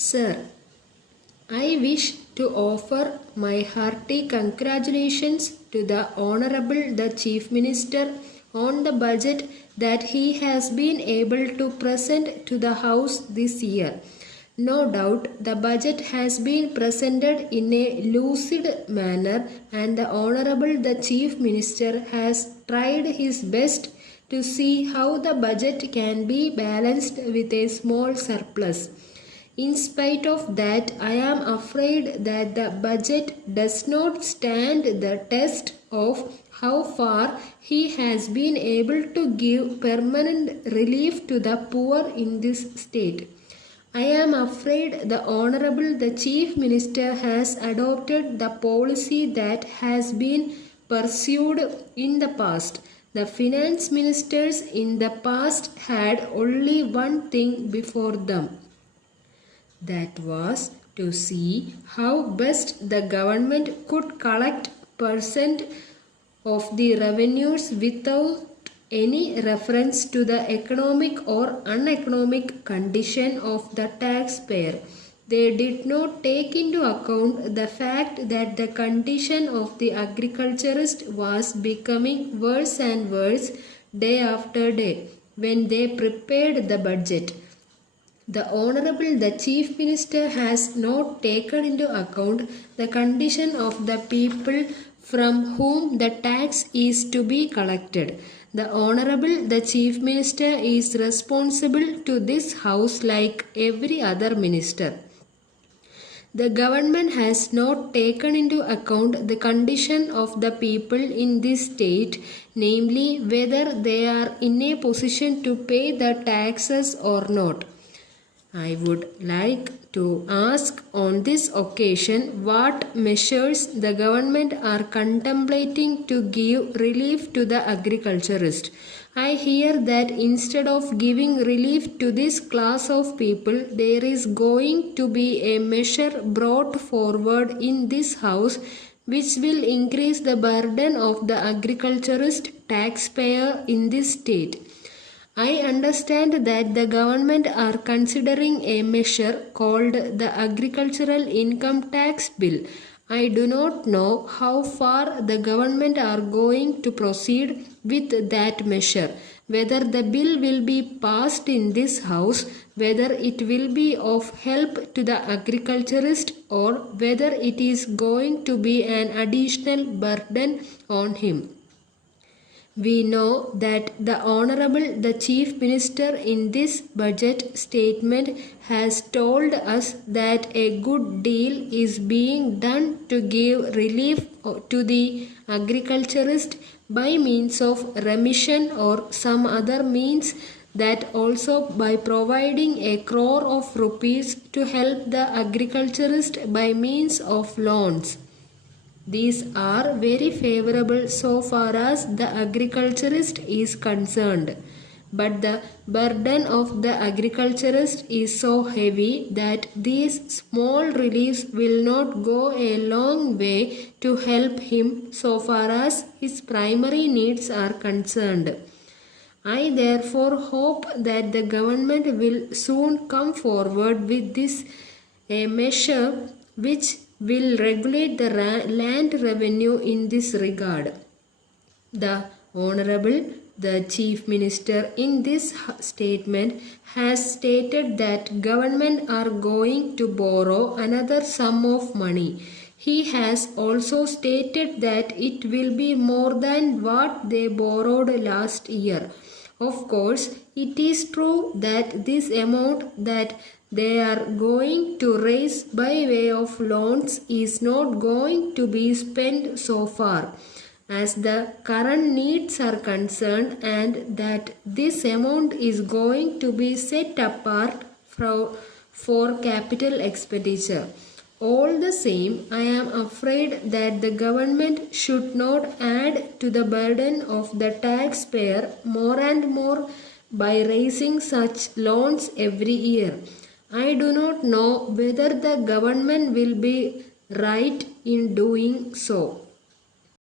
Sir, I wish to offer my hearty congratulations to the Honorable the Chief Minister on the budget that he has been able to present to the House this year. No doubt the budget has been presented in a lucid manner, and the Honorable the Chief Minister has tried his best to see how the budget can be balanced with a small surplus. In spite of that, I am afraid that the budget does not stand the test of how far he has been able to give permanent relief to the poor in this state. I am afraid the Honorable the Chief Minister has adopted the policy that has been pursued in the past. The finance ministers in the past had only one thing before them. That was to see how best the government could collect percent of the revenues without any reference to the economic or uneconomic condition of the taxpayer. They did not take into account the fact that the condition of the agriculturist was becoming worse and worse day after day when they prepared the budget. The Honorable the Chief Minister has not taken into account the condition of the people from whom the tax is to be collected. The Honorable the Chief Minister is responsible to this House like every other minister. The government has not taken into account the condition of the people in this state, namely whether they are in a position to pay the taxes or not. I would like to ask on this occasion what measures the government are contemplating to give relief to the agriculturist. I hear that instead of giving relief to this class of people, there is going to be a measure brought forward in this House which will increase the burden of the agriculturist taxpayer in this state. I understand that the government are considering a measure called the Agricultural Income Tax Bill. I do not know how far the government are going to proceed with that measure, whether the bill will be passed in this House, whether it will be of help to the agriculturist, or whether it is going to be an additional burden on him. We know that the Honorable the Chief Minister in this budget statement has told us that a good deal is being done to give relief to the agriculturist by means of remission or some other means, that also by providing 1 crore of rupees to help the agriculturist by means of loans. These are very favorable so far as the agriculturist is concerned, but the burden of the agriculturist is so heavy that these small reliefs will not go a long way to help him so far as his primary needs are concerned. I therefore hope that the government will soon come forward with this a measure which will regulate the land revenue in this regard. The Honorable the Chief Minister in this statement has stated that government are going to borrow another sum of money. He has also stated that it will be more than what they borrowed last year. Of course, it is true that this amount that they are going to raise by way of loans is not going to be spent so far as the current needs are concerned, and that this amount is going to be set apart for capital expenditure. All the same, I am afraid that the government should not add to the burden of the taxpayer more and more by raising such loans every year. I do not know whether the government will be right in doing so.